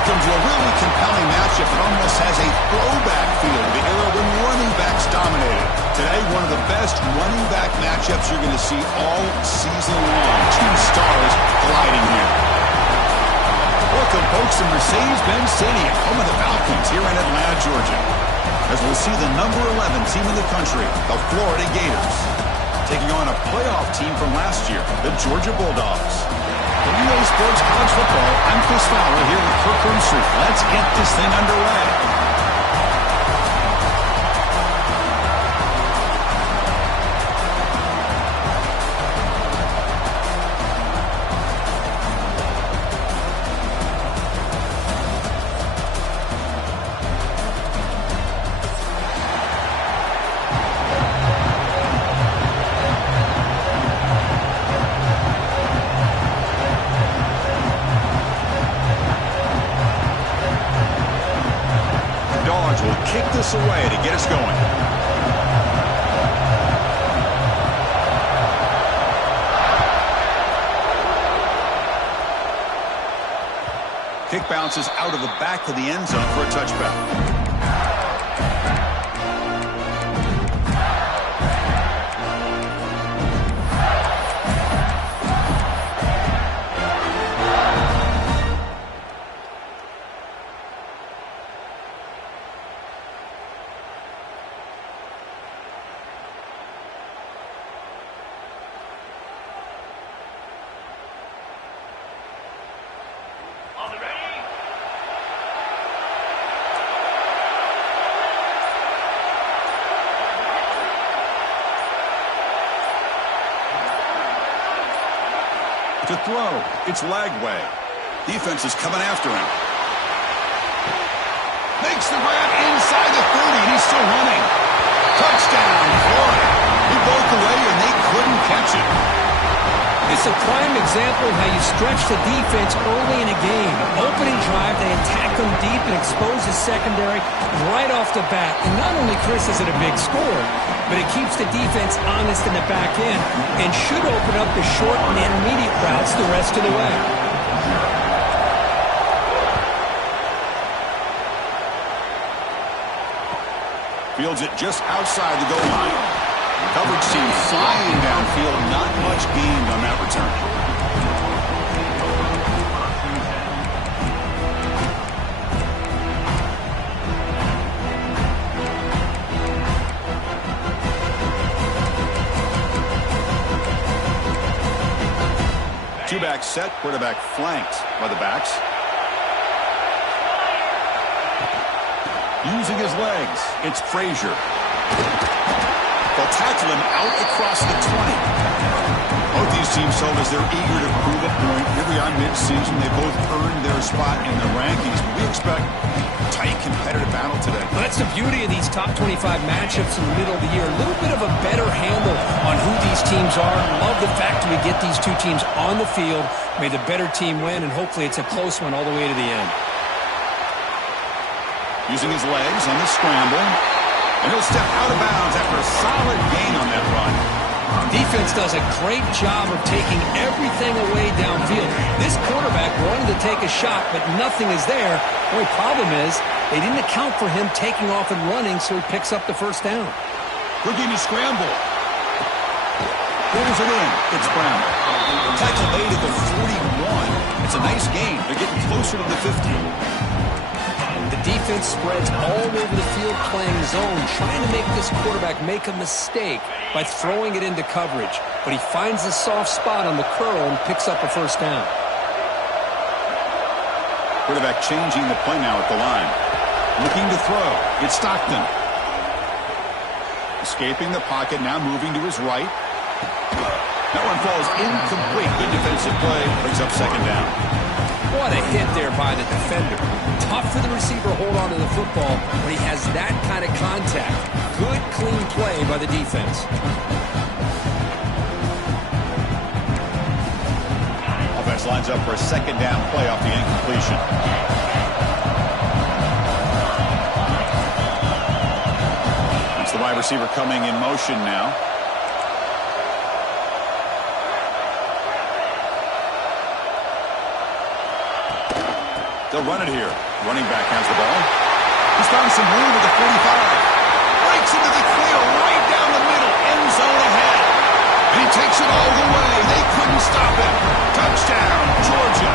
Welcome to a really compelling matchup that almost has a throwback feel to the era when running backs dominated. Today, one of the best running back matchups you're going to see all season long. Two stars colliding here. Welcome, folks, to Mercedes-Benz Stadium, home of the Falcons here in Atlanta, Georgia. As we'll see the number 11 team in the country, the Florida Gators, taking on a playoff team from last year, the Georgia Bulldogs. For EA Sports College Football, I'm Skyler here with Kirk Herbstreit. Let's get this thing underway. Will kick this away to get us going. Kick bounces out of the back of the end zone for a touchback. To throw, it's Lagway. Defense is coming after him. Makes the grab inside the 30, and he's still running. Touchdown, Florida. He broke away, and they couldn't catch it. It's a prime example of how you stretch the defense early in a game. Opening drive, they attack them deep and expose the secondary right off the bat. And not only, Chris, is it a big score, but it keeps the defense honest in the back end and should open up the short and intermediate routes the rest of the way. Fields it just outside the goal line. Coverage team flying downfield. Not much gained on that return. Two-back set, quarterback flanked by the backs. Using his legs, it's Frazier. They'll tackle him out across the 20. Both these teams told us they're eager to prove a point. Here we are mid-season. They both earned their spot in the rankings. But we expect a tight, competitive battle today. Well, that's the beauty of these top 25 matchups in the middle of the year. A little bit of a better handle on who these teams are. Love the fact that we get these two teams on the field. May the better team win, and hopefully it's a close one all the way to the end. Using his legs on the scramble. And he'll step out of bounds after a solid gain on that run. Defense does a great job of taking everything away downfield. This quarterback wanted to take a shot, but nothing is there. The only problem is they didn't account for him taking off and running, so he picks up the first down. Looking to scramble. Pulls it in. It's Brown. Tackle made at the 41. It's a nice gain. They're getting closer to the 50. The defense spreads all over the field playing zone, trying to make this quarterback make a mistake by throwing it into coverage. But he finds the soft spot on the curl and picks up a first down. Quarterback changing the play now at the line. Looking to throw. It's Stockton. Escaping the pocket, now moving to his right. That one falls incomplete. Good defensive play. Brings up second down. What a hit there by the defender. Tough for the receiver to hold on to the football when he has that kind of contact. Good, clean play by the defense. Offense lines up for a second down play off the incompletion. It's the wide receiver coming in motion now. They'll run it here. Running back has the ball. He's found some room at the 45. Breaks into the clear right down the middle. End zone ahead. And he takes it all the way. They couldn't stop him. Touchdown, Georgia.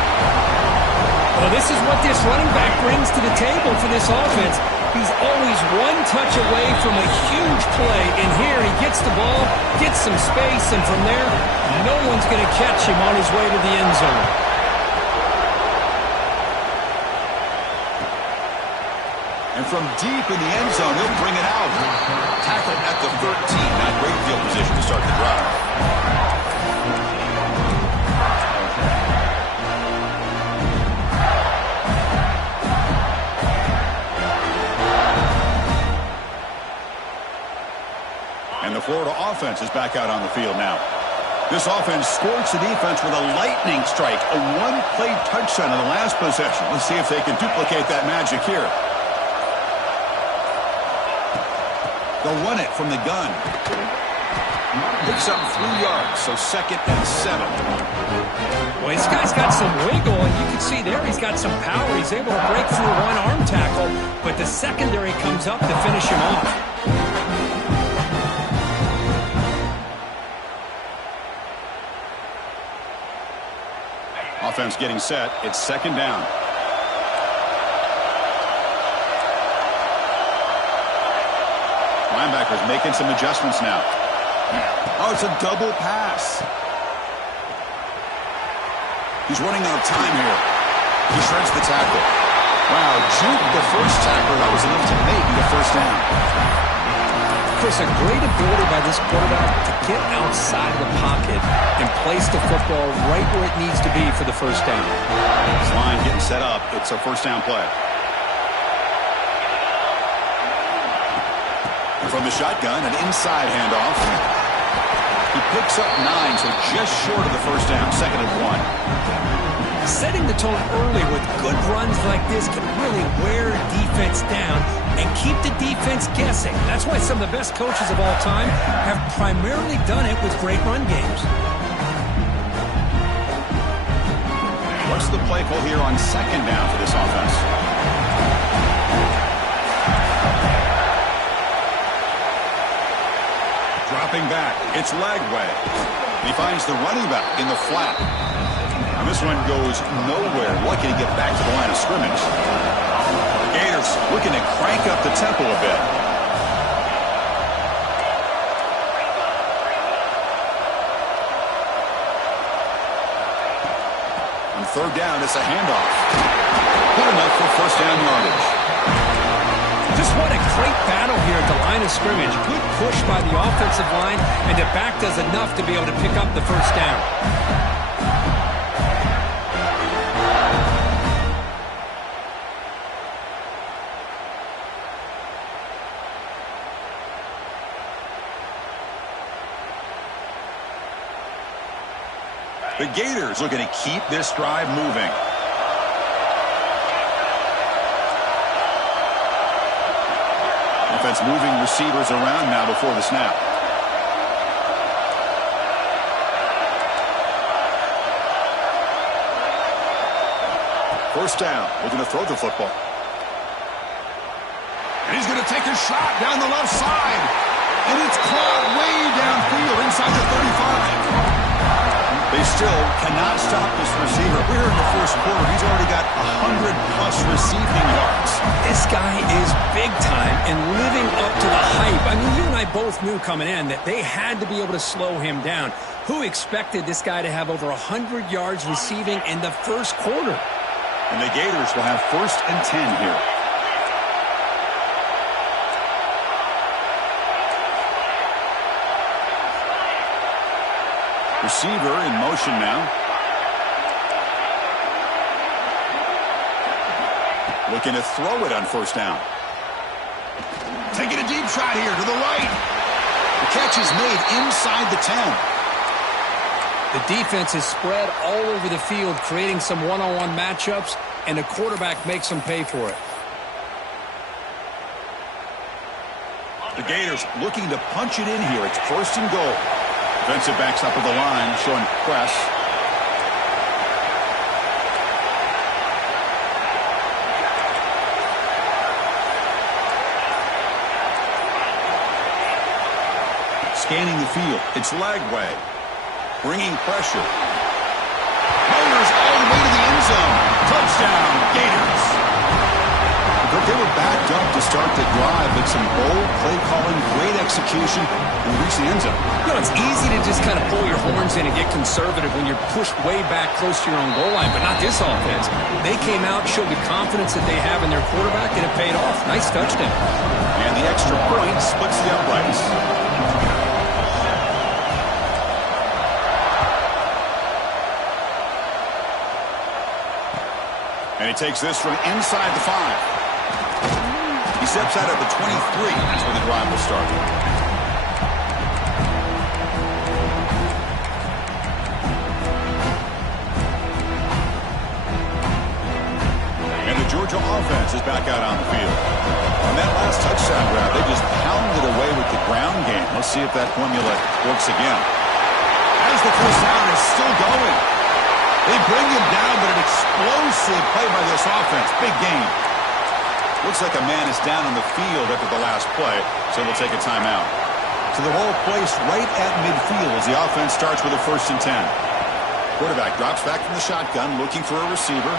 Well, this is what this running back brings to the table for this offense. He's always one touch away from a huge play. And here he gets the ball, gets some space, and from there, no one's going to catch him on his way to the end zone. And from deep in the end zone, he'll bring it out. Tackled at the 13. Not great field position to start the drive. And the Florida offense is back out on the field now. This offense scorched the defense with a lightning strike. A one-play touchdown in the last possession. Let's see if they can duplicate that magic here. They'll run it from the gun. Picks up 3 yards, so 2nd and 7. Well, this guy's got some wiggle, and you can see there he's got some power. He's able to break through one arm tackle, but the secondary comes up to finish him off. Offense getting set. It's 2nd down. Linebackers making some adjustments now. Oh, it's a double pass. He's running out of time here. He shreds the tackle. Wow, juked the first tackle. That was enough to make the first down. Chris, a great ability by this quarterback to get outside of the pocket and place the football right where it needs to be for the first down. This line getting set up. It's a first down play. From the shotgun, an inside handoff. He picks up 9, so just short of the first down, 2nd and 1. Setting the tone early with good runs like this can really wear defense down and keep the defense guessing. That's why some of the best coaches of all time have primarily done it with great run games. What's the play call here on 2nd down for this offense? Dropping back, it's Lagway. He finds the running back in the flat. And this one goes nowhere. Lucky to get back to the line of scrimmage. The Gators looking to crank up the tempo a bit. On 3rd down, it's a handoff. Good enough for first down yardage. Just what a great battle here at the line of scrimmage. Good push by the offensive line, and the back does enough to be able to pick up the first down. The Gators looking to keep this drive moving. Offense moving receivers around now before the snap. First down, looking to throw the football. And he's going to take a shot down the left side. And it's caught way downfield inside the 35. They still cannot stop this receiver. We're in the first quarter. He's already got 100-plus receiving yards. This guy is big time and living up to the hype. I mean, you and I both knew coming in that they had to be able to slow him down. Who expected this guy to have over 100 yards receiving in the first quarter? And the Gators will have 1st and 10 here. Receiver in motion now. Looking to throw it on first down. Taking a deep shot here to the right. The catch is made inside the 10. The defense is spread all over the field, creating some one-on-one matchups, and the quarterback makes them pay for it. The Gators looking to punch it in here. It's 1st and goal. Defensive backs up at the line, showing press. scanning the field. It's leg way. Bringing pressure. Motors all the way to the end zone. Touchdown, Gators. But they were backed up to start the drive, but some bold play calling, great execution, and reach the end zone. You know, it's easy to just kind of pull your horns in and get conservative when you're pushed way back close to your own goal line, but not this offense. They came out, showed the confidence that they have in their quarterback, and it paid off. Nice touchdown. And the extra point splits the uprights. And he takes this from inside the 5. He steps out at the 23. That's where the drive will start. And the Georgia offense is back out on the field. On that last touchdown grab, they just pounded away with the ground game. Let's see if that formula works again. As the first down is still going. They bring him down, but an explosive play by this offense. Big game. Looks like a man is down on the field after the last play, so we'll take a timeout. So the ball placed right at midfield as the offense starts with a 1st and 10. Quarterback drops back from the shotgun, looking for a receiver.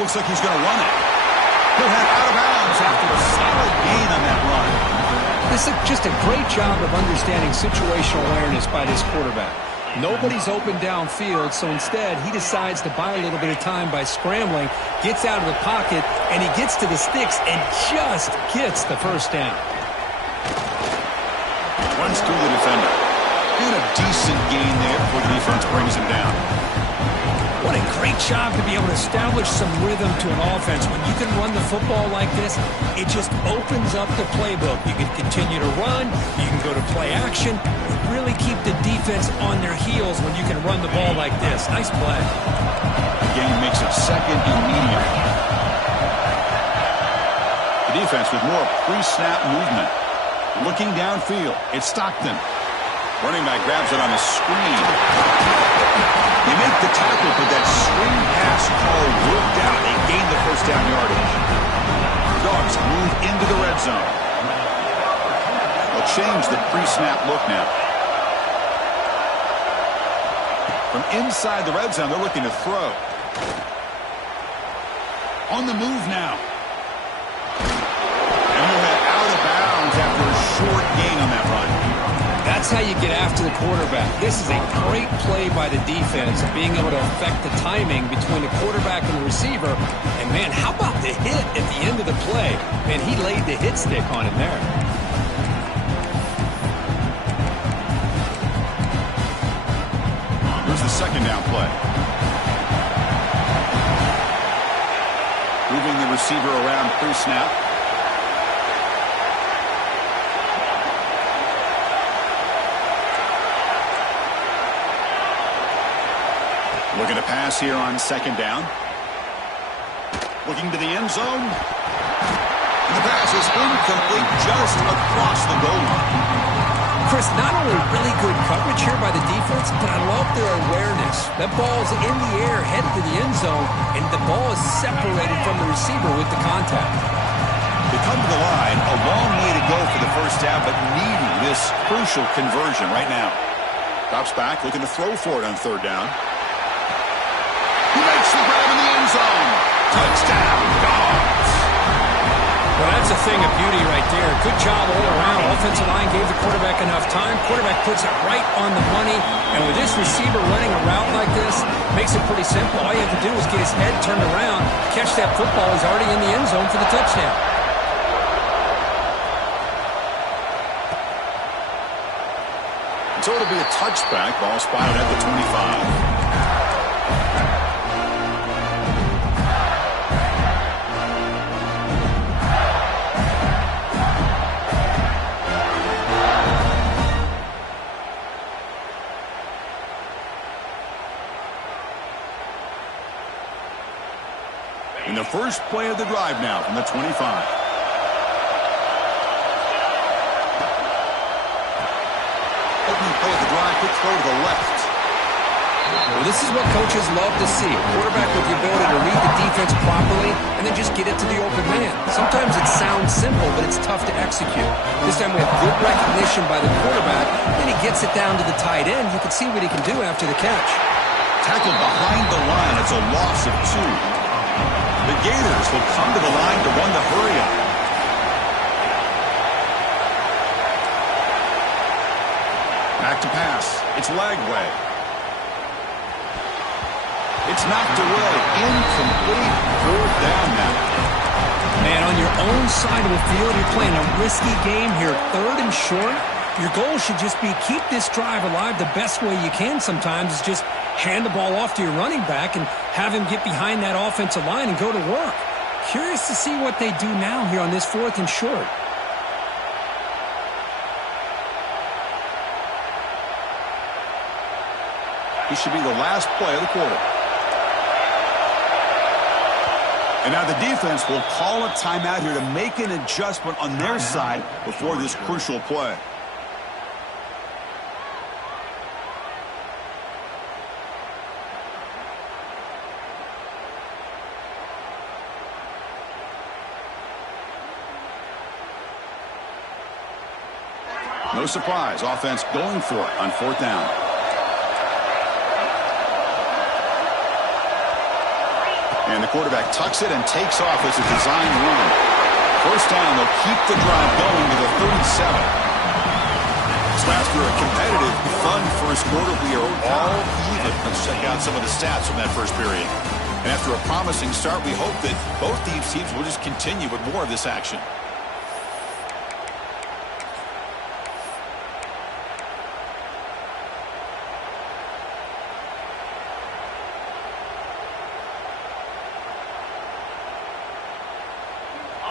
Looks like he's going to run it. He'll head out of bounds after a solid gain on that run. This is just a great job of understanding situational awareness by this quarterback. Nobody's open downfield, so instead he decides to buy a little bit of time by scrambling, gets out of the pocket, and he gets to the sticks and just gets the first down. Runs through the defender. And a decent gain there before the defense brings him down. What a great job to be able to establish some rhythm to an offense. When you can run the football like this, it just opens up the playbook. You can continue to run. You can go to play action. Really keep the defense on their heels when you can run the ball like this. Nice play. Game makes it 2nd and medium. The defense with more pre-snap movement. Looking downfield. It's Stockton. Running back grabs it on a screen. They make the tackle, but that screen pass call worked out. They gain the first down yardage. Dogs move into the red zone. They'll change the pre-snap look now. From inside the red zone, they're looking to throw. On the move now. And we'll head out of bounds after a short gain on that run. That's how you get after the quarterback. This is a great play by the defense, being able to affect the timing between the quarterback and the receiver. And, man, how about the hit at the end of the play? Man, he laid the hit stick on him there. Here's the 2nd down play. Moving the receiver around pre-snap. Looking to pass here on 2nd down. Looking to the end zone. And the pass is incomplete just across the goal line. Chris, not only really good coverage here by the defense, but I love their awareness. That ball's in the air, headed to the end zone, and the ball is separated from the receiver with the contact. They come to the line, a long way to go for the first down, but needing this crucial conversion right now. Drops back, looking to throw for it on 3rd down. He makes the grab in the end zone. Touchdown, Dogs. Well, that's a thing of beauty right there. Good job all around. Offensive line gave the quarterback enough time. Quarterback puts it right on the money. And with this receiver running a route like this, makes it pretty simple. All you have to do is get his head turned around, catch that football. He's already in the end zone for the touchdown. So it'll be a touchback. Ball spotted at the 25. In the first play of the drive now from the 25. Opening play of the drive, quick throw to the left. Well, this is what coaches love to see. A quarterback with the ability to read the defense defense properly and then just get it to the open man. Sometimes it sounds simple, but it's tough to execute. This time we have good recognition by the quarterback, then he gets it down to the tight end. You can see what he can do after the catch. Tackled behind the line. It's a loss of 2. The Gators will come to the line to run the hurry-up. Back to pass. It's Lagway. It's knocked away. Incomplete. 4th down now. Man, on your own side of the field, you're playing a risky game here. 3rd and short. Your goal should just be keep this drive alive the best way you can sometimes is just hand the ball off to your running back and have him get behind that offensive line and go to work. Curious to see what they do now here on this 4th and short. This should be the last play of the quarter. And now the defense will call a timeout here to make an adjustment on their side before this crucial play. No surprise, offense going for it on 4th down. And the quarterback tucks it and takes off as a designed run. 1st down, they'll keep the drive going to the 37. So after a competitive, fun first quarter, we are all even. Let's check out some of the stats from that first period. And after a promising start, we hope that both these teams will just continue with more of this action.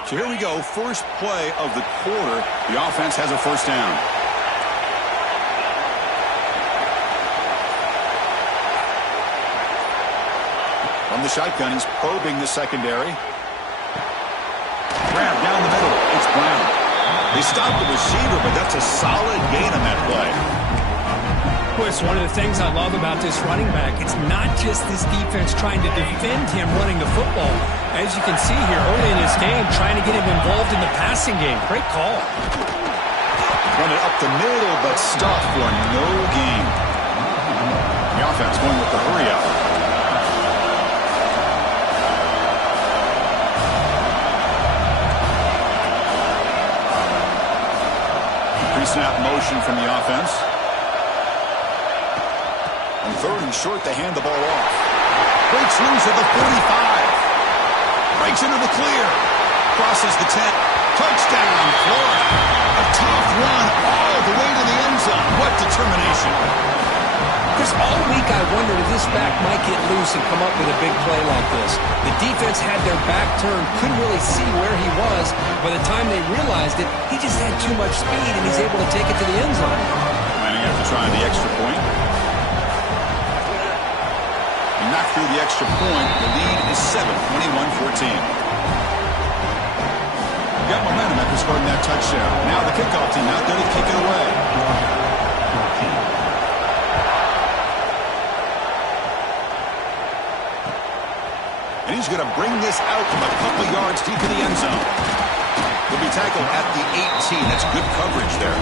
So here we go, first play of the quarter. The offense has a 1st down. From the shotgun, he's probing the secondary. Grab down the middle. It's Brown. They stopped the receiver, but that's a solid gain on that play. It's one of the things I love about this running back. It's not just this defense trying to defend him running the football. As you can see here early in this game, trying to get him involved in the passing game. Great call. Run it up the middle, but stuff for no gain. The offense going with the hurry-up. Pre-snap motion from the offense. On 3rd and short, they hand the ball off. Breaks loose at the 45. Breaks into the clear. Crosses the 10. Touchdown, Florida. A tough run all the way to the end zone. What determination. Chris, all week I wondered if this back might get loose and come up with a big play like this. The defense had their back turned, couldn't really see where he was. By the time they realized it, he just had too much speed, and he's able to take it to the end zone. Planning after trying the extra point. Knocked through the extra point. The lead is 7, 21-14. Got momentum after scoring that touchdown. Now the kickoff team out there to kick it away. And he's going to bring this out from a couple yards deep in the end zone. He'll be tackled at the 18. That's good coverage there.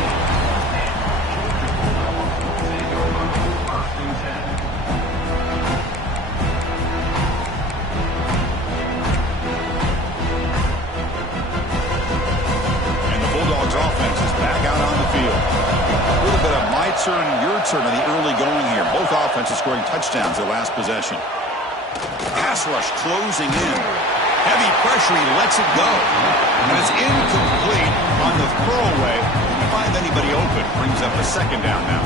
Offense is back out on the field. A little bit of my turn, your turn in the early going here. Both offenses scoring touchdowns their last possession. Pass rush closing in. Heavy pressure, he lets it go. And it's incomplete on the throwaway. Didn't find anybody open. Brings up a 2nd down now.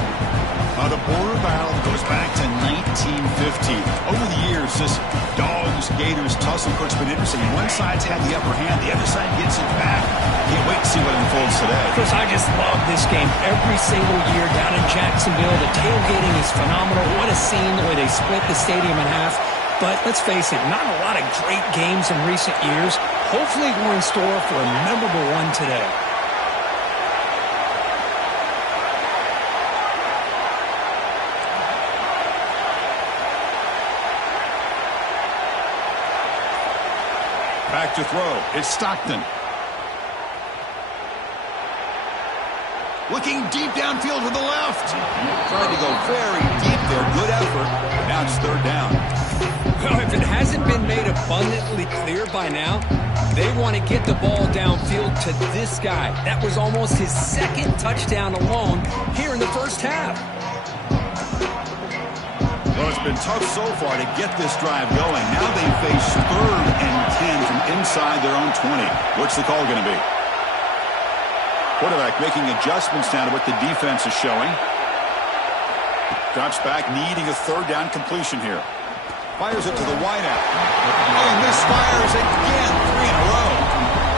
The border battle goes back to 1915. Over the years, this Dogs-Gators tussle, coach, been interesting. One side's had the upper hand, the other side gets it back. Can't wait to see what unfolds today. Chris, I just love this game every single year down in Jacksonville. The tailgating is phenomenal. What a scene the way they split the stadium in half. But let's face it, not a lot of great games in recent years. Hopefully we're in store for a memorable one today. Back to throw. It's Stockton. Looking deep downfield to the left. Trying to go very deep there. Good effort. Now it's third down. Well, if it hasn't been made abundantly clear by now, they want to get the ball downfield to this guy. That was almost his second touchdown alone here in the first half. Well, it's been tough so far to get this drive going. Now they face 3rd and 10 from inside their own 20. What's the call going to be? Quarterback making adjustments now to what the defense is showing. Drops back, needing a third down completion here. Fires it to the wideout. Oh, he misfires again. 3 in a row.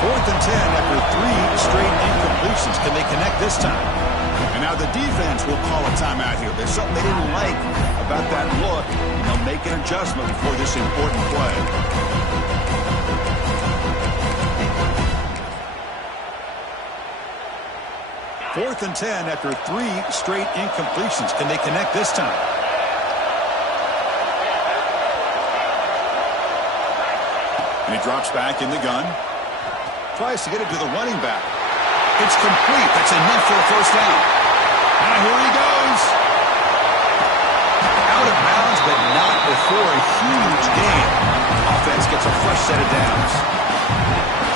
4th and 10 after 3 straight incompletions. Can they connect this time? And now the defense will call a timeout here. There's something they didn't like about that look. And they'll make an adjustment before this important play. Fourth and 10 after 3 straight incompletions. Can they connect this time? And he drops back in the gun. Tries to get it to the running back. It's complete. That's enough for a first down. Now here he goes. Out of bounds, but not before a huge gain. Offense gets a fresh set of downs.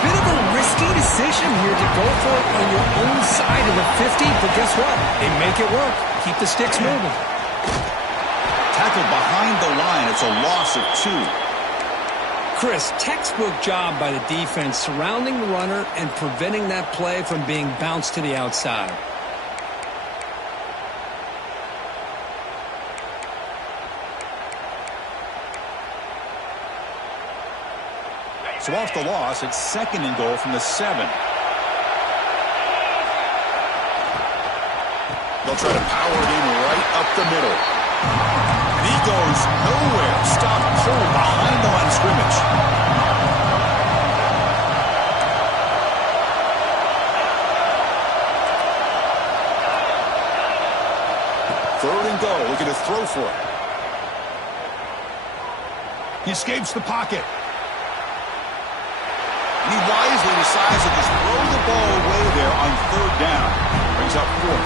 Bit of a risky decision here to go for it on your own side of the 50, but guess what? They make it work. Keep the sticks moving. Tackled behind the line. It's a loss of 2. Chris, textbook job by the defense surrounding the runner and preventing that play from being bounced to the outside. So off the loss, it's 2nd and goal from the 7. They'll try to power it in right up the middle. And he goes nowhere. Stopped cold behind the line of scrimmage. Third and goal. Looking to throw for it. He escapes the pocket. He wisely decides to just throw the ball away there on 3rd down. Brings up 4th.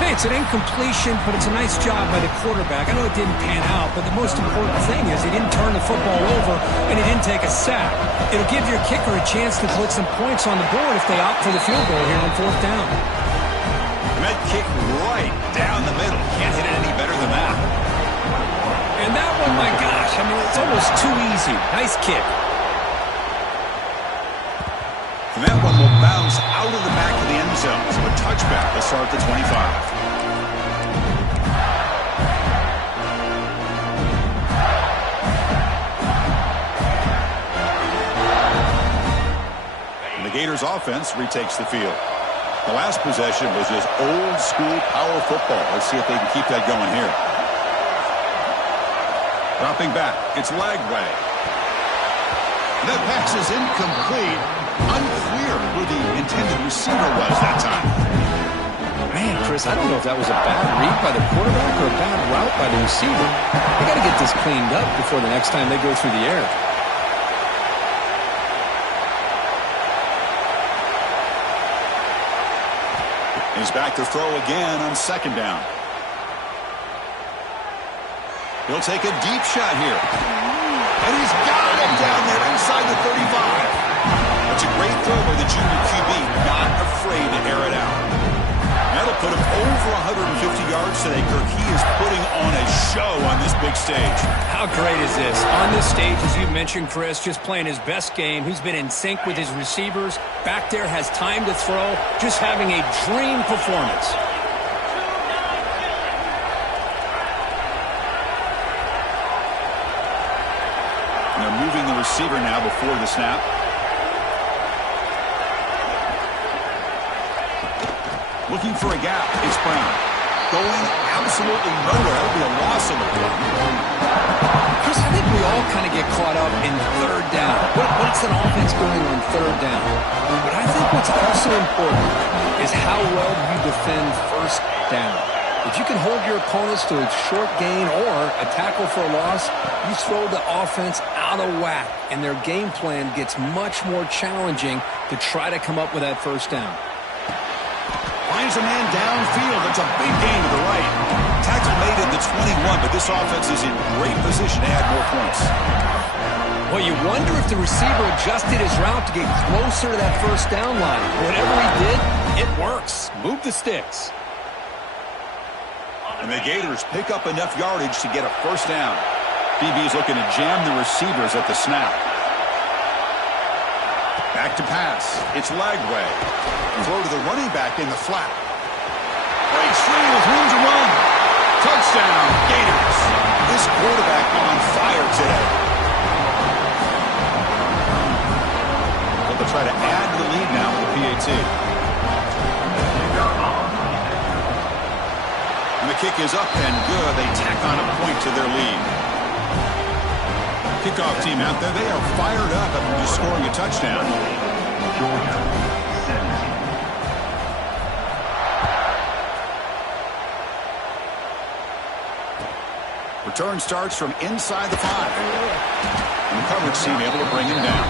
Hey, it's an incompletion, but it's a nice job by the quarterback. I know it didn't pan out, but the most important thing is he didn't turn the football over and he didn't take a sack. It'll give your kicker a chance to put some points on the board if they opt for the field goal here on 4th down. And that kick right down the middle. Can't hit it any better than that. And that one, my gosh, I mean, it's almost too easy. Nice kick. And that one will bounce out of the back of the end zone. So a touchback will start at the 25. And the Gators offense retakes the field. The last possession was just old school power football. Let's see if they can keep that going here. Dropping back. It's Lagway. That pass is incomplete. Unclear who the intended receiver was that time. Man, Chris, I don't know if that was a bad read by the quarterback or a bad route by the receiver. They got to get this cleaned up before the next time they go through the air. He's back to throw again on 2nd down. He'll take a deep shot here. And he's got it down there inside the 35. That's a great throw by the junior QB, not afraid to air it out. That'll put him over 150 yards today, Kirk. He is putting on a show on this big stage. How great is this? On this stage, as you mentioned, Chris, just playing his best game. He's been in sync with his receivers. Back there, has time to throw. Just having a dream performance. Now moving the receiver now before the snap. Looking for a gap. It's Brown. Going absolutely nowhere. It'll be a loss on the play. Chris, I think we all kind of get caught up in 3rd down. What's an offense doing on 3rd down? But I think what's also important is how well you defend 1st down. If you can hold your opponents to a short gain or a tackle for a loss, you throw the offense out of whack, and their game plan gets much more challenging to try to come up with that first down. Finds a man downfield. That's a big gain to the right. Tackle made at the 21, but this offense is in great position to add more points. Well, you wonder if the receiver adjusted his route to get closer to that first down line. Whatever he did, it works. Move the sticks. And the Gators pick up enough yardage to get a first down. DB's looking to jam the receivers at the snap. Back to pass. It's Lagway. Throw to the running back in the flat. Breaks free with room to run. Touchdown, Gators. This quarterback on fire today. They'll try to add to the lead now with the PAT. And the kick is up and good. They tack on a point to their lead. Kickoff team out there. They are fired up after just scoring a touchdown. Return starts from inside the 5. And the coverage team able to bring him down.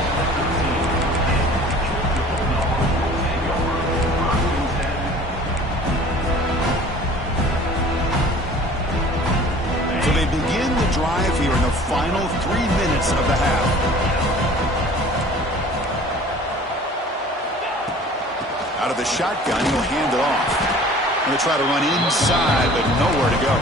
They begin the drive here in the final 3 minutes of the half. Out of the shotgun, he'll hand it off. And they try to run inside, but nowhere to go.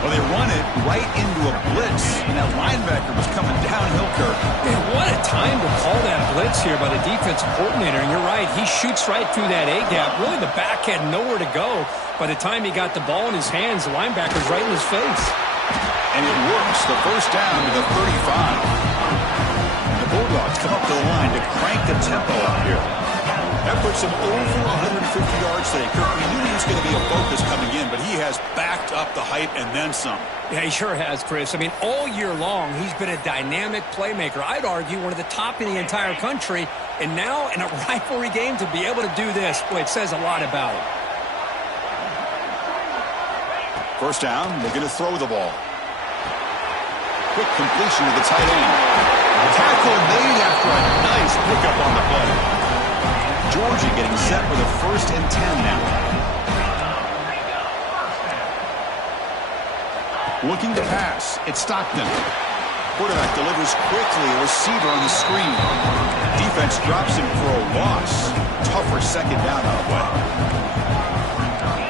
Well, they run it right into a blitz, and that linebacker was coming downhill, Kirk. Man, what a time to call that blitz here by the defensive coordinator. And you're right, he shoots right through that A-gap. Really, the back had nowhere to go. By the time he got the ball in his hands, the linebacker's right in his face. And it works. The first down to the 35. The Bulldogs come up to the line to crank the tempo up here. That puts him over 150 yards today. Kirk, we knew he was going to be a focus coming in, but he has backed up the hype and then some. Yeah, he sure has, Chris. I mean, all year long, he's been a dynamic playmaker. I'd argue one of the top in the entire country. And now in a rivalry game to be able to do this, boy, it says a lot about him. First down, they're going to throw the ball. Quick completion to the tight end. Tackle made after a nice pickup on the play. Georgia getting set for the 1st and 10 now. Looking to pass. It's Stockton. Quarterback delivers quickly. A receiver on the screen. Defense drops him for a loss. Tougher second down on the way.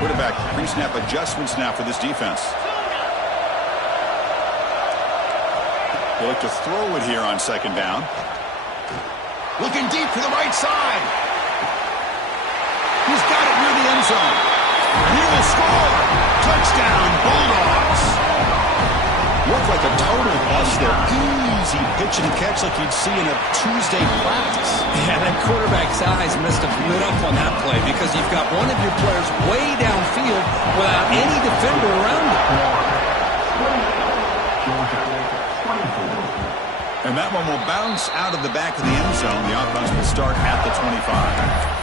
Quarterback pre-snap adjustments now for this defense. They look to throw it here on second down. Looking deep to the right side. He's got it near the end zone. And he will score. Touchdown, Bulldogs. Looked like a total bust there. Easy pitch and catch like you'd see in a Tuesday practice. Yeah, that quarterback's eyes must have lit up on that play because you've got one of your players way downfield without any defender around him. And that one will bounce out of the back of the end zone. The offense will start at the 25.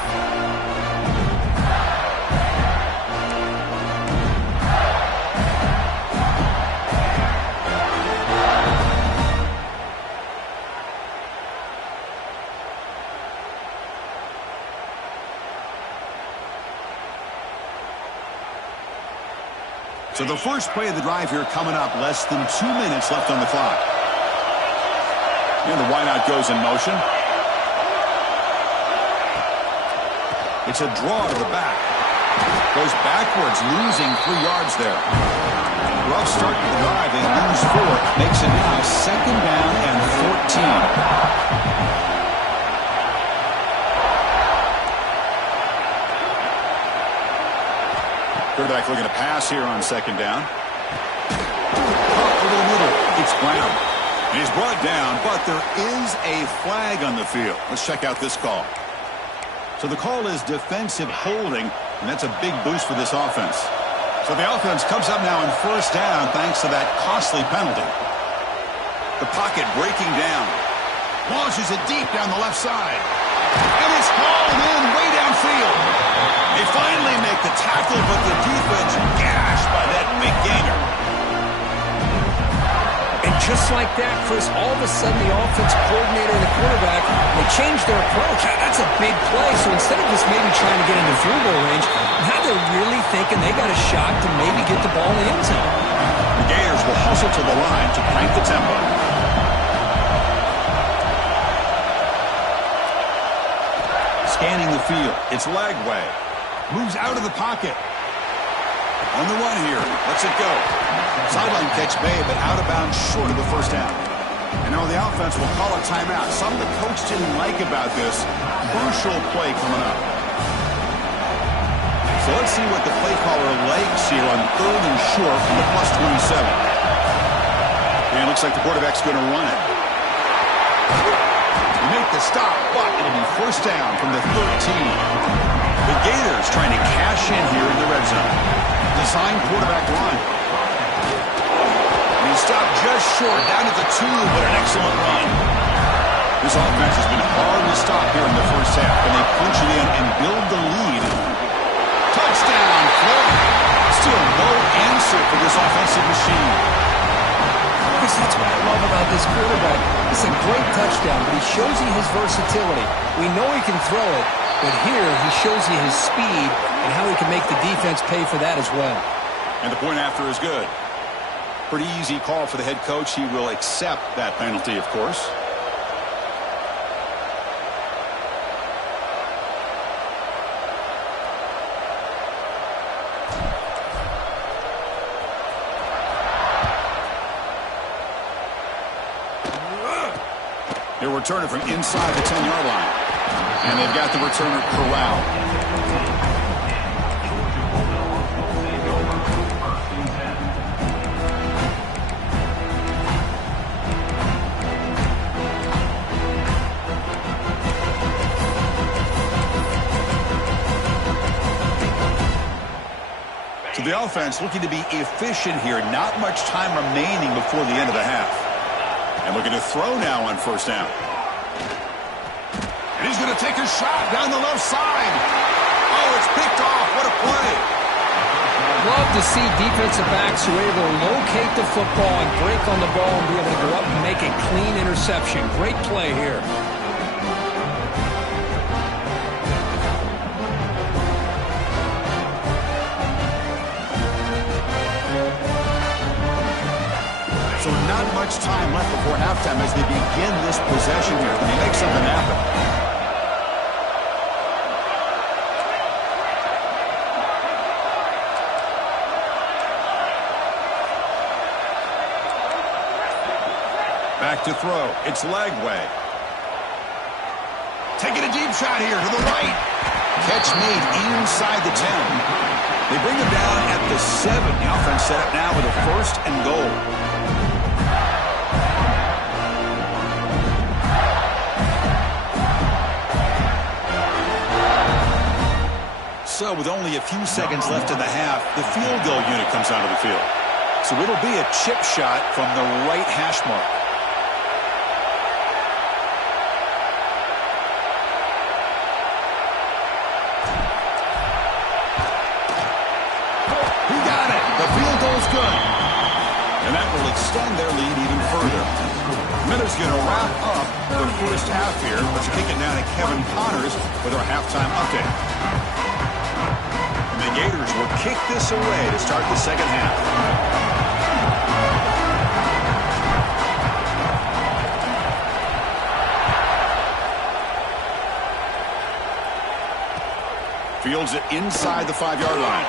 So the first play of the drive here coming up, less than 2 minutes left on the clock. And the wideout goes in motion. It's a draw to the back. Goes backwards, losing 3 yards there. Rough start to the drive. They lose 4. Makes it now 2nd down and 14. Quarterback looking to pass here on second down. Over the middle. It's Brown. And he's brought down, but there is a flag on the field. Let's check out this call. So the call is defensive holding, and that's a big boost for this offense. So the offense comes up now in first down thanks to that costly penalty. The pocket breaking down. Launches it deep down the left side. And it's hauled in way downfield. It finally make the tackle, but the defense gashed by that big gainer. And just like that, Chris, all of a sudden the offense coordinator and the quarterback, they changed their approach. That's a big play. So instead of just maybe trying to get into field goal range, now they're really thinking they got a shot to maybe get the ball in the end zone. The Gators will hustle to the line to crank the tempo. Scanning the field. It's Lagway. Moves out of the pocket. On the run here. Lets it go. Sideline catch made, but out of bounds short of the first down. And now the offense will call a timeout. Something the coach didn't like about this. Crucial play coming up. So let's see what the play caller likes here on 3rd and short from the +27. And it looks like the quarterback's going to run it. They make the stop, but it'll be first down from the 13. The Gators trying to cash in here in the red zone. Design quarterback run. And he stopped just short, down at the 2, but an excellent run. This offense has been hard to stop here in the first half, and they punch it in and build the lead. Touchdown, Florida. Still no answer for this offensive machine. Chris, that's what I love about this quarterback. It's a great touchdown, but he shows you his versatility. We know he can throw it, but here he shows you his speed and how he can make the defense pay for that as well. And the point after is good. Pretty easy call for the head coach. He will accept that penalty, of course. They'll return it from inside the 10-yard line. And they've got the returner corralled. So the offense looking to be efficient here. Not much time remaining before the end of the half. And looking to throw now on first down. And he's going to take a shot down the left side. Oh, it's picked off. What a play. Love to see defensive backs who are able to locate the football and break on the ball and be able to go up and make a clean interception. Great play here. So not much time left before halftime as they begin this possession here. Can they make something happen? Back to throw. It's Lagway. Taking a deep shot here to the right. Catch made inside the 10. They bring him down at the 7. The offense set up now with a 1st and goal. So with only a few seconds left in the half, the field goal unit comes out of the field. So it'll be a chip shot from the right hash mark. He got it. The field goal's good. And that will extend their lead even further. Miller's going to wrap up the first half here. Let's kick it down to Kevin Connors with our halftime update. The Gators will kick this away to start the second half. Fields it inside the 5-yard line.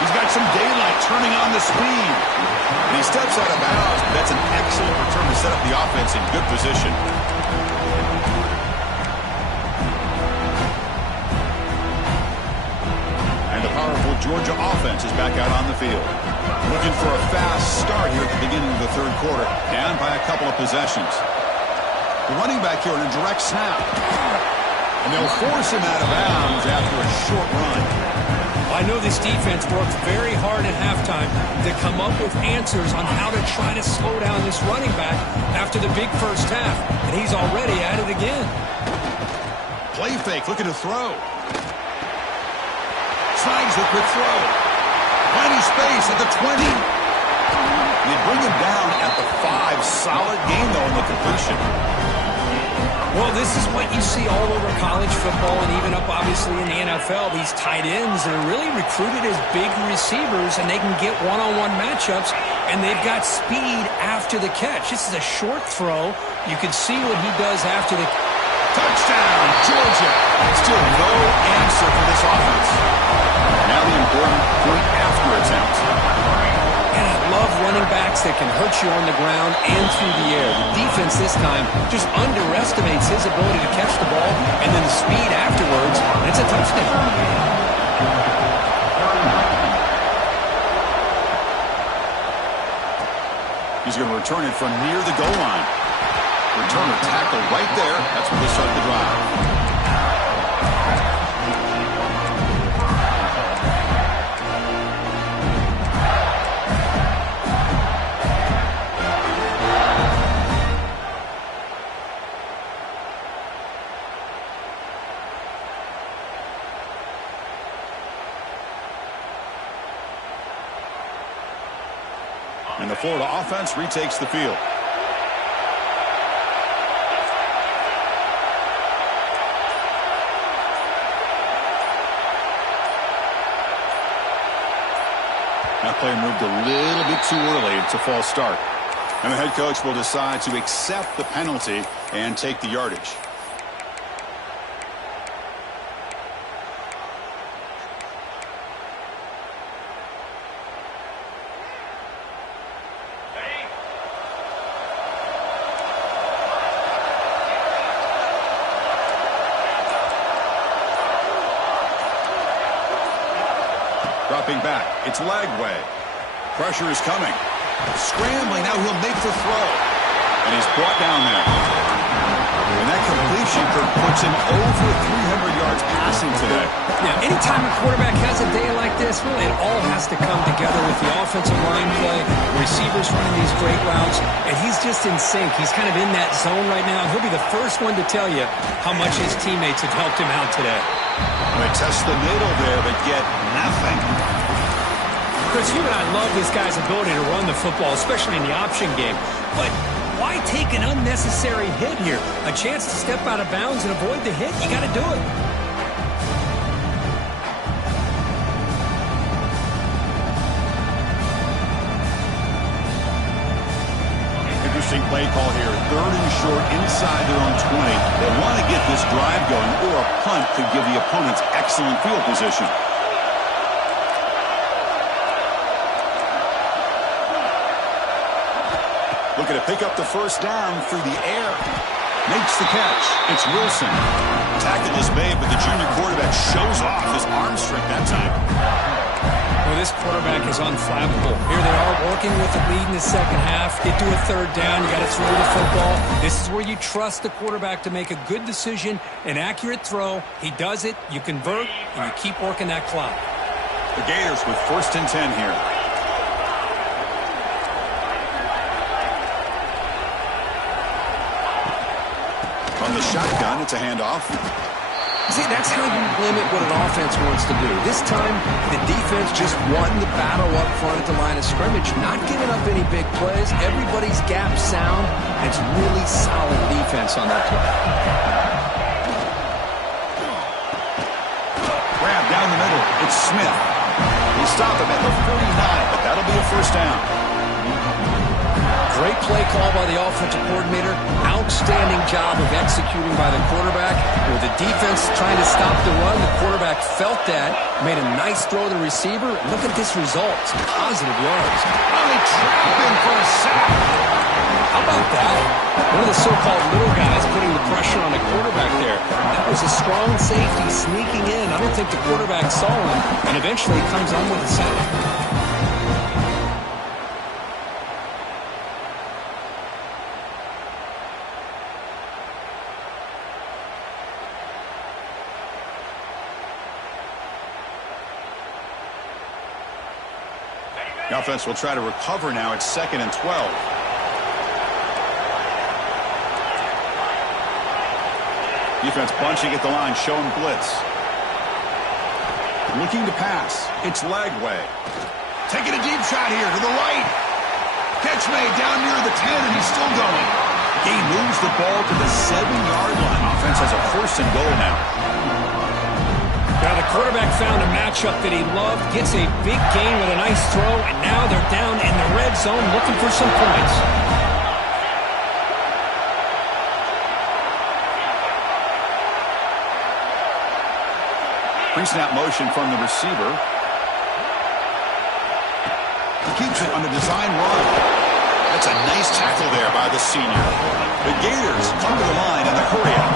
He's got some daylight turning on the speed. And he steps out of bounds. That's an excellent return to set up the offense in good position. Powerful Georgia offense is back out on the field. Looking for a fast start here at the beginning of the third quarter. Down by a couple of possessions. The running back here in a direct snap. And they'll force him out of bounds after a short run. I know this defense worked very hard at halftime to come up with answers on how to try to slow down this running back after the big first half. And he's already at it again. Play fake, looking to throw. Finds the quick throw. Finding space at the 20. They bring him down at the 5. Solid gain, though, in the completion. Well, this is what you see all over college football and even up, obviously, in the NFL. These tight ends that are really recruited as big receivers, and they can get one-on-one matchups, and they've got speed after the catch. This is a short throw. You can see what he does after the touchdown, Georgia. Still no answer for this offense. Now the important point-after attempt. And I love running backs that can hurt you on the ground and through the air. The defense this time just underestimates his ability to catch the ball, and then the speed afterwards, and it's a touchdown. He's going to return it from near the goal line. Returner tackle right there. That's where they start the drive. And the Florida offense retakes the field. That play moved a little bit too early. It's a false start. And the head coach will decide to accept the penalty and take the yardage. Dropping back. It's Lagway. Pressure is coming. Scrambling. Now he'll make the throw. And he's brought down there. And that completion puts him over 300 yards passing today. Now, anytime a quarterback has a day like this, really it all has to come together with the offensive line play, receivers running these great routes, and he's just in sync. He's kind of in that zone right now. He'll be the first one to tell you how much his teammates have helped him out today. They test the middle there, but get nothing. Chris, you and I love this guy's ability to run the football, especially in the option game. But why take an unnecessary hit here? A chance to step out of bounds and avoid the hit? You got to do it. Interesting play call here. 3rd and short inside their own 20. They want to get this drive going, or a punt could give the opponents excellent field position. Looking to pick up the first down through the air. Makes the catch. It's Wilson. Tackle just made, but the junior quarterback shows off his arm strength that time. Well, this quarterback is unflappable. Here they are working with the lead in the second half. Get to a 3rd down. You got to throw the football. This is where you trust the quarterback to make a good decision, an accurate throw. He does it. You convert, and you keep working that clock. The Gators with 1st and 10 here. From the shotgun, it's a handoff. See, that's how you limit what an offense wants to do. This time, the defense just won the battle up front at the line of scrimmage, not giving up any big plays. Everybody's gap sound. It's really solid defense on that play. Grab down the middle. It's Smith. He stopped him at the 49, but that'll be a 1st down. Great play call by the offensive coordinator. Outstanding job of executing by the quarterback. With the defense trying to stop the run, the quarterback felt that, made a nice throw to the receiver. Look at this result. Some positive yards. Oh, they trap him for a sack. How about that? One of the so-called little guys putting the pressure on the quarterback there. That was a strong safety sneaking in. I don't think the quarterback saw him, and eventually comes on with a sack. The offense will try to recover now. It's 2nd and 12. Defense bunching at the line, showing blitz. Looking to pass. It's Lagway. Taking a deep shot here to the right. Catch made down near the 10, and he's still going. He moves the ball to the 7-yard line. Offense has a 1st and goal now. Now the quarterback found a matchup that he loved, gets a big gain with a nice throw, and now they're down in the red zone looking for some points. Pre-snap motion from the receiver. He keeps it on the design run. That's a nice tackle there by the senior. The Gators come to the line in the hurry-up.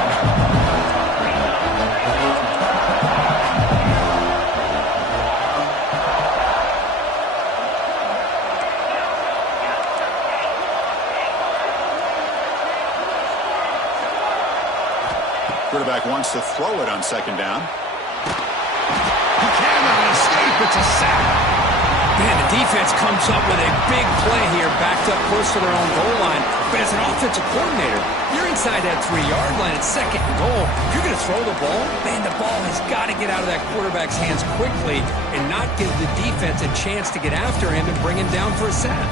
Quarterback wants to throw it on 2nd down. He cannot escape. It's a sack. Man, the defense comes up with a big play here, backed up close to their own goal line. But as an offensive coordinator, you're inside that 3-yard line at 2nd and goal. If you're going to throw the ball, man, the ball has got to get out of that quarterback's hands quickly and not give the defense a chance to get after him and bring him down for a sack.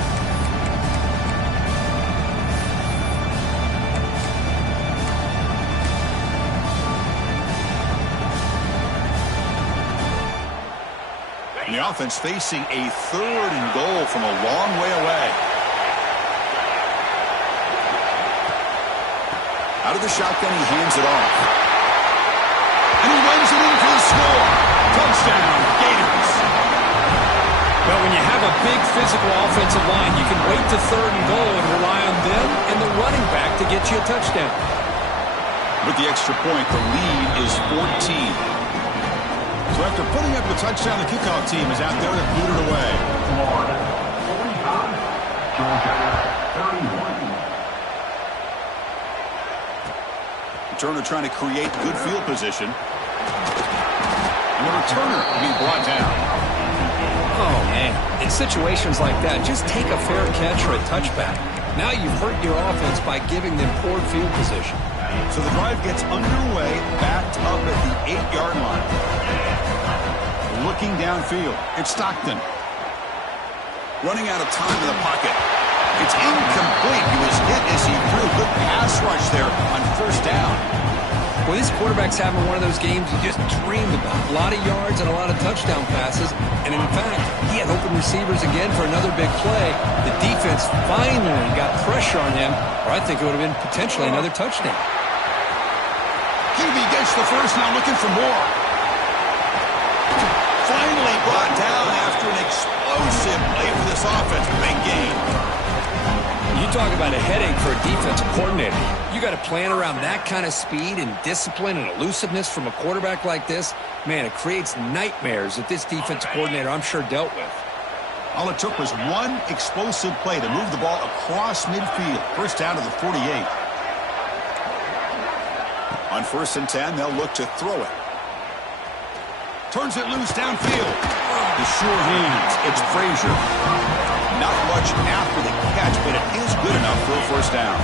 And the offense facing a 3rd and goal from a long way away. Out of the shotgun, he hands it off. And he runs it in for the score. Touchdown, Gators. Well, when you have a big physical offensive line, you can wait to 3rd and goal and rely on them and the running back to get you a touchdown. With the extra point, the lead is 14. So after putting up the touchdown, the kickoff team is out there to boot it away. Florida, 45. Georgia, 31. Returner trying to create good field position. And the returner being brought down. Oh, man. In situations like that, just take a fair catch or a touchback. Now you've hurt your offense by giving them poor field position. So the drive gets underway, backed up at the 8-yard line. Looking downfield, it's Stockton. Running out of time in the pocket. It's incomplete. He was hit as he threw. Good pass rush there on 1st down. Well, this quarterback's having one of those games you just dreamed about. A lot of yards and a lot of touchdown passes. And in fact, he had open receivers again for another big play. The defense finally got pressure on him, or I think it would have been potentially another touchdown. Hebe gets the first, now looking for more. Finally brought down after an explosive play for this offense. Big game. You talk about a headache for a defensive coordinator. You got to plan around that kind of speed and discipline and elusiveness from a quarterback like this. Man, it creates nightmares that this defensive coordinator, I'm sure, dealt with. All it took was one explosive play to move the ball across midfield. 1st down to the 48. On 1st and 10, they'll look to throw it. Turns it loose downfield. The sure hands. It's Frazier. Not much after the catch, but it is good enough for a 1st down.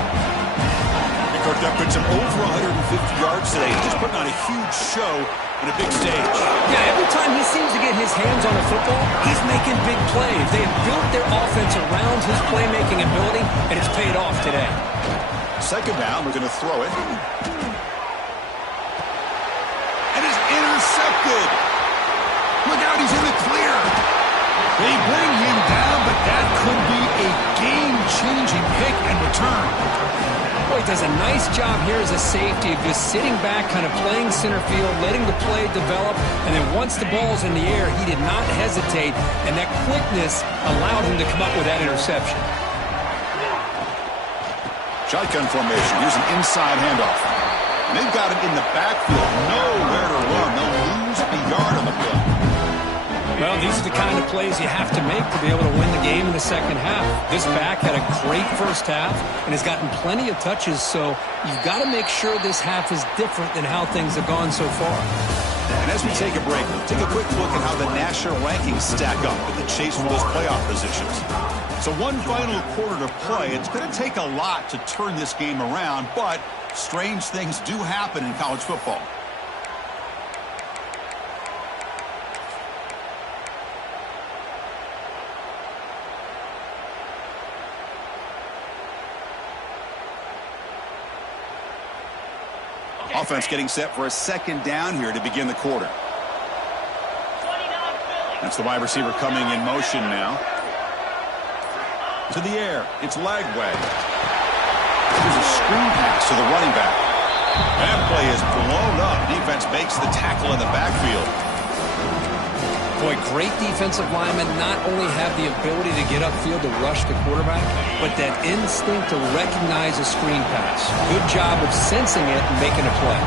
And Kirk, that puts him over 150 yards today. Just putting on a huge show in a big stage. Yeah, every time he seems to get his hands on the football, he's making big plays. They have built their offense around his playmaking ability, and it's paid off today. 2nd down, we're going to throw it. And it's intercepted. Look out, he's in the clear. They bring him down, but that could be a game-changing pick and return. Boy, he does a nice job here as a safety of just sitting back, kind of playing center field, letting the play develop, and then once the ball's in the air, he did not hesitate, and that quickness allowed him to come up with that interception. Shotgun formation. Here's an inside handoff. And they've got him in the backfield. Nowhere to run. They'll lose a yard on the play. Well, these are the kind of plays you have to make to be able to win the game in the 2nd half. This back had a great 1st half and has gotten plenty of touches, so you've got to make sure this half is different than how things have gone so far. And as we take a break, we'll take a quick look at how the national rankings stack up in the chase for those playoff positions. So one final quarter to play. It's going to take a lot to turn this game around, but strange things do happen in college football. Offense getting set for a second down here to begin the quarter. That's the wide receiver coming in motion now. To the air. It's Lagway. Here's a screen pass to the running back. That play is blown up. Defense makes the tackle in the backfield. Boy, great defensive linemen not only have the ability to get upfield to rush the quarterback, but that instinct to recognize a screen pass. Good job of sensing it and making a play.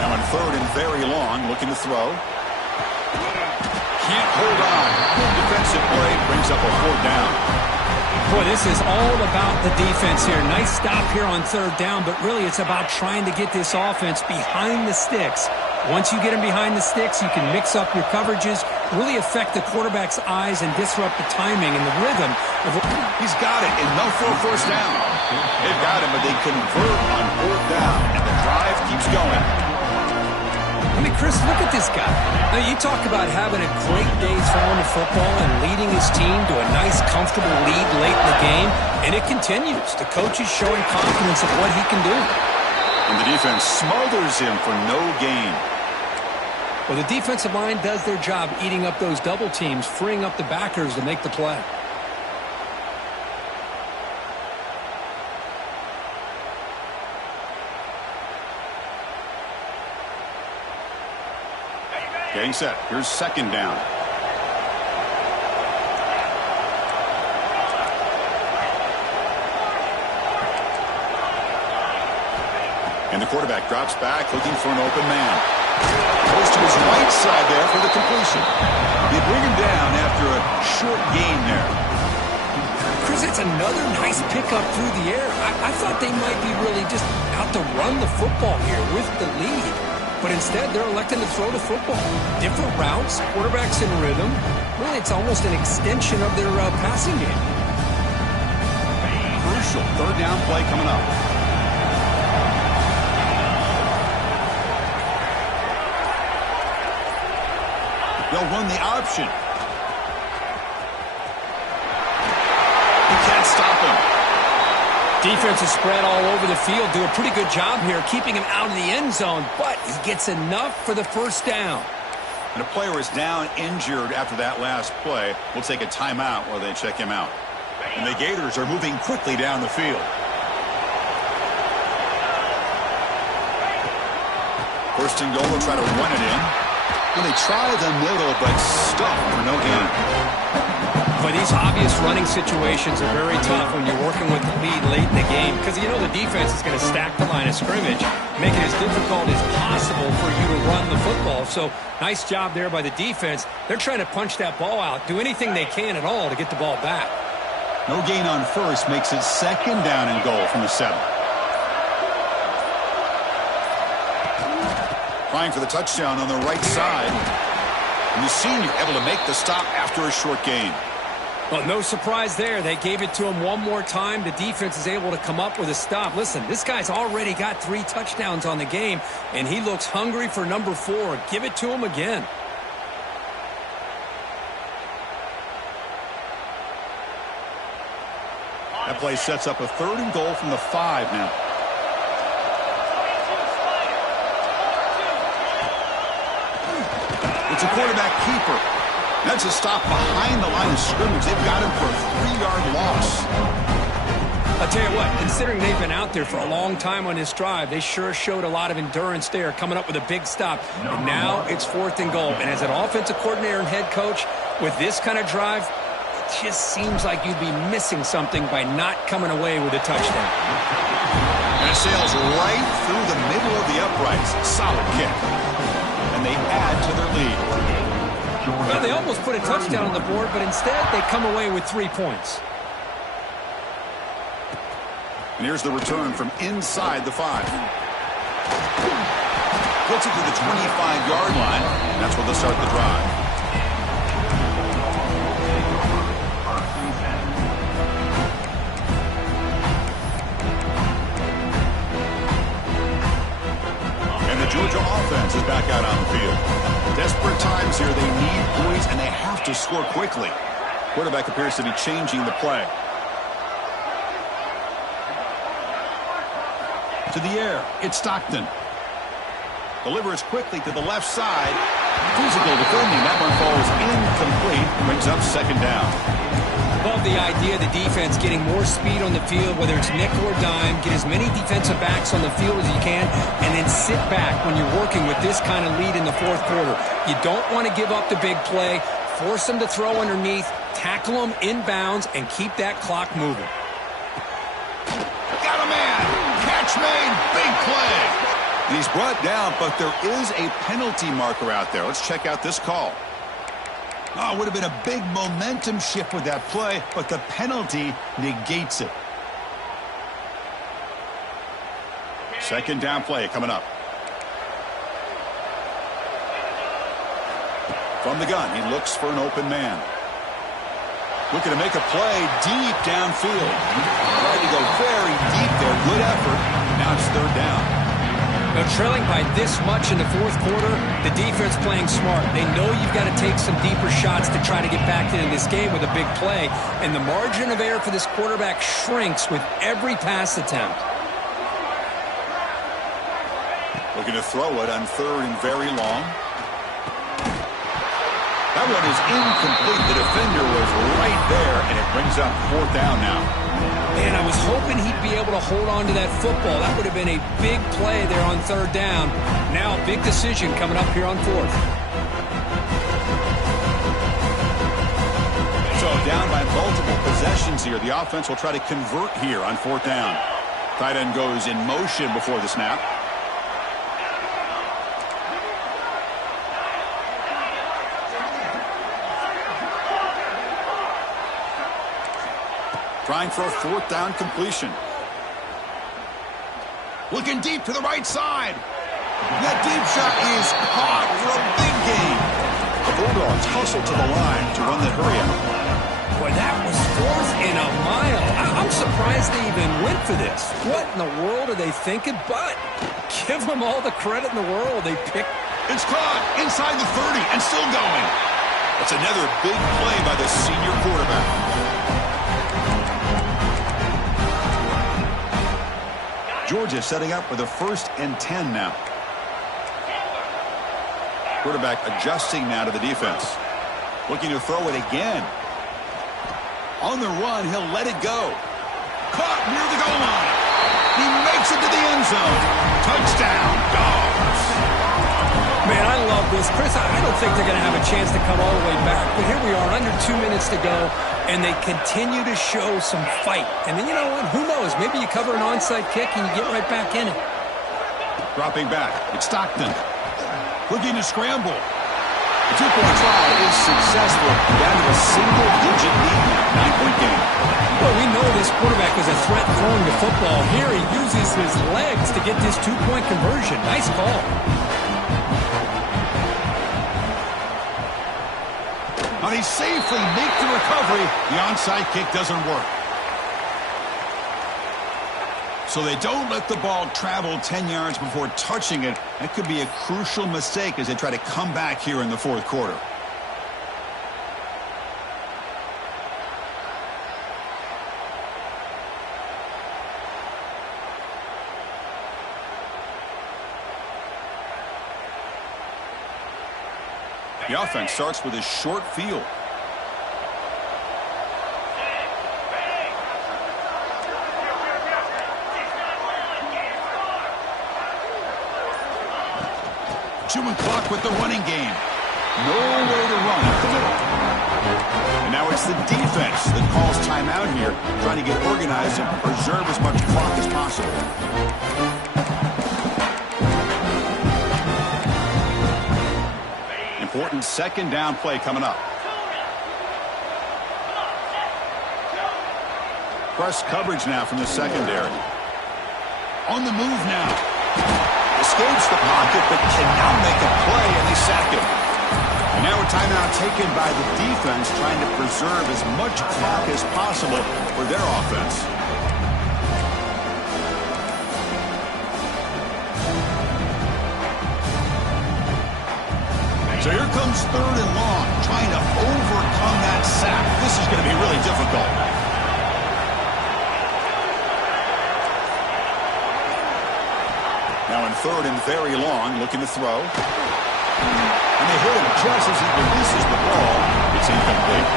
Now on third and very long, looking to throw. Can't hold on. Good defensive play brings up a fourth down. Boy, this is all about the defense here. Nice stop here on third down, but really it's about trying to get this offense behind the sticks. Once you get them behind the sticks, you can mix up your coverages, really affect the quarterback's eyes and disrupt the timing and the rhythm. He's got it, and no for a first down. They've got him, but they convert on fourth down, and the drive keeps going. I mean, Chris, look at this guy. Now, you talk about having a great day throwing the football and leading his team to a nice, comfortable lead late in the game, and it continues. The coach is showing confidence of what he can do. And the defense smothers him for no gain. Well, the defensive line does their job eating up those double teams, freeing up the backers to make the play. Getting set. Here's second down. And the quarterback drops back, looking for an open man. Goes to his right side there for the completion. They bring him down after a short gain there. Chris, it's another nice pickup through the air. I thought they might be really just out to run the football here with the lead. But instead, they're electing to throw the football. Different routes, quarterbacks in rhythm. Really, it's almost an extension of their passing game. Crucial third down play coming up. They'll run the option. He can't stop him. Defense is spread all over the field. Do a pretty good job here keeping him out of the end zone, but he gets enough for the first down. And a player is down injured after that last play. We'll take a timeout while they check him out. And the Gators are moving quickly down the field. First and goal, they'll try to run it in. And they try the middle, but stuck for no gain. But these obvious running situations are very tough when you're working with the lead late in the game because you know the defense is going to stack the line of scrimmage, make it as difficult as possible for you to run the football. So nice job there by the defense. They're trying to punch that ball out, do anything they can at all to get the ball back. No gain on first makes it second down and goal from the 7. Trying for the touchdown on the right side. And the senior able to make the stop after a short gain. Well, no surprise there. They gave it to him one more time. The defense is able to come up with a stop. Listen, this guy's already got 3 touchdowns on the game, and he looks hungry for number 4. Give it to him again. That play sets up a third and goal from the 5 now. It's a quarterback keeper. That's a stop behind the line of scrimmage. They've got him for a 3-yard loss. I'll tell you what, considering they've been out there for a long time on this drive, they sure showed a lot of endurance there, coming up with a big stop. And now it's 4th and goal. And as an offensive coordinator and head coach, with this kind of drive, it just seems like you'd be missing something by not coming away with a touchdown. And it sails right through the middle of the uprights. Solid kick. And they add to their lead. Well, they almost put a touchdown on the board, but instead they come away with 3 points. And here's the return from inside the 5. Gets it to the 25-yard line. That's where they'll start the drive. And the Georgia offense is back out on the field. Desperate times here. They need points, and they have to score quickly. Quarterback appears to be changing the play. To the air, it's Stockton. Delivers quickly to the left side. Physical defending. That one falls incomplete. Brings up second down. Love the idea of the defense getting more speed on the field, whether it's nickel or dime. Get as many defensive backs on the field as you can, and then sit back when you're working with this kind of lead in the fourth quarter. You don't want to give up the big play. Force them to throw underneath. Tackle them inbounds, and keep that clock moving. Got a man. Catch made. Big play. And he's brought down, but there is a penalty marker out there. Let's check out this call. Oh, it would have been a big momentum shift with that play, but the penalty negates it. Second down play coming up. From the gun, he looks for an open man. Looking to make a play deep downfield. Tried to go very deep there. Good effort. Now it's third down. Now, trailing by this much in the fourth quarter, the defense playing smart. They know you've got to take some deeper shots to try to get back into this game with a big play. And the margin of error for this quarterback shrinks with every pass attempt. Looking to throw it on third and very long. That one is incomplete. The defender was right there, and it brings up fourth down now. Man, I was hoping he'd be able to hold on to that football. That would have been a big play there on third down. Now a big decision coming up here on fourth. So down by multiple possessions here. The offense will try to convert here on fourth down. Tight end goes in motion before the snap. Trying for a fourth down completion. Looking deep to the right side. That deep shot is caught for a big gain. The Bulldogs hustle to the line to run the hurry out. Boy, that was fourth and a mile. I'm surprised they even went for this. What in the world are they thinking? But give them all the credit in the world. They picked. It's caught inside the 30 and still going. That's another big play by the senior quarterback. Georgia setting up for the 1st and 10 now. Quarterback adjusting now to the defense. Looking to throw it again. On the run, he'll let it go. Caught near the goal line. He makes it to the end zone. Touchdown, Dogs. Man, I love this. Chris, I don't think they're going to have a chance to come all the way back. But here we are, under 2 minutes to go, and they continue to show some fight. And then, you know what? Who knows? Maybe you cover an onside kick and you get right back in it. Dropping back. It's Stockton. Looking to scramble. The two-point try is successful. Down to a single-digit lead. 9-point game. Well, we know this quarterback is a threat throwing the football. Here he uses his legs to get this two-point conversion. Nice call. Now they safely make the recovery. The onside kick doesn't work. So they don't let the ball travel 10 yards before touching it. That could be a crucial mistake as they try to come back here in the fourth quarter. The offense starts with a short field. Chewing clock with the running game. Nowhere to run at the middle. And now it's the defense that calls timeout here, trying to get organized and preserve as much clock as possible. Important second down play coming up. Press coverage now from the secondary. On the move now. Escapes the pocket, but cannot make a play, and they sack him. And now a timeout taken by the defense, trying to preserve as much clock as possible for their offense. So here comes third and long, trying to overcome that sack. This is going to be really difficult. third and very long, looking to throw. And they hit him just as he releases the ball. It's incomplete.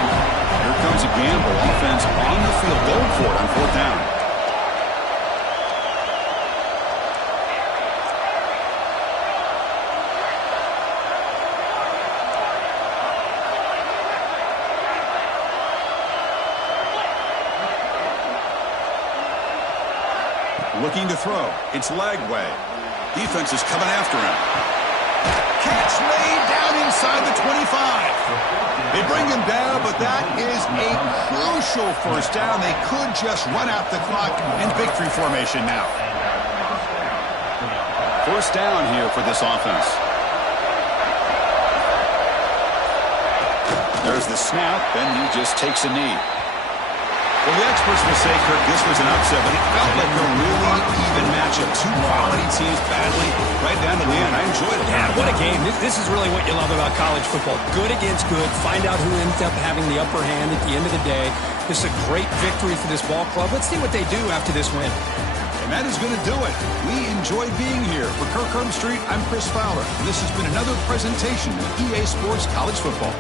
Here comes a gamble. Offense on the field, going for it on fourth down. Looking to throw. It's Lagway. Defense is coming after him. Catch made down inside the 25. They bring him down, but that is a crucial first down. They could just run out the clock in victory formation now. First down here for this offense. There's the snap, and he just takes a knee. Well, the experts will say, Kirk, this was an upset, but it felt like a really even matchup. Two quality teams battling right down to the end. I enjoyed it. Yeah, what a game. This is really what you love about college football. Good against good. Find out who ends up having the upper hand at the end of the day. This is a great victory for this ball club. Let's see what they do after this win. And that is going to do it. We enjoyed being here. For Kirk Street, I'm Chris Fowler. And this has been another presentation of EA Sports College Football.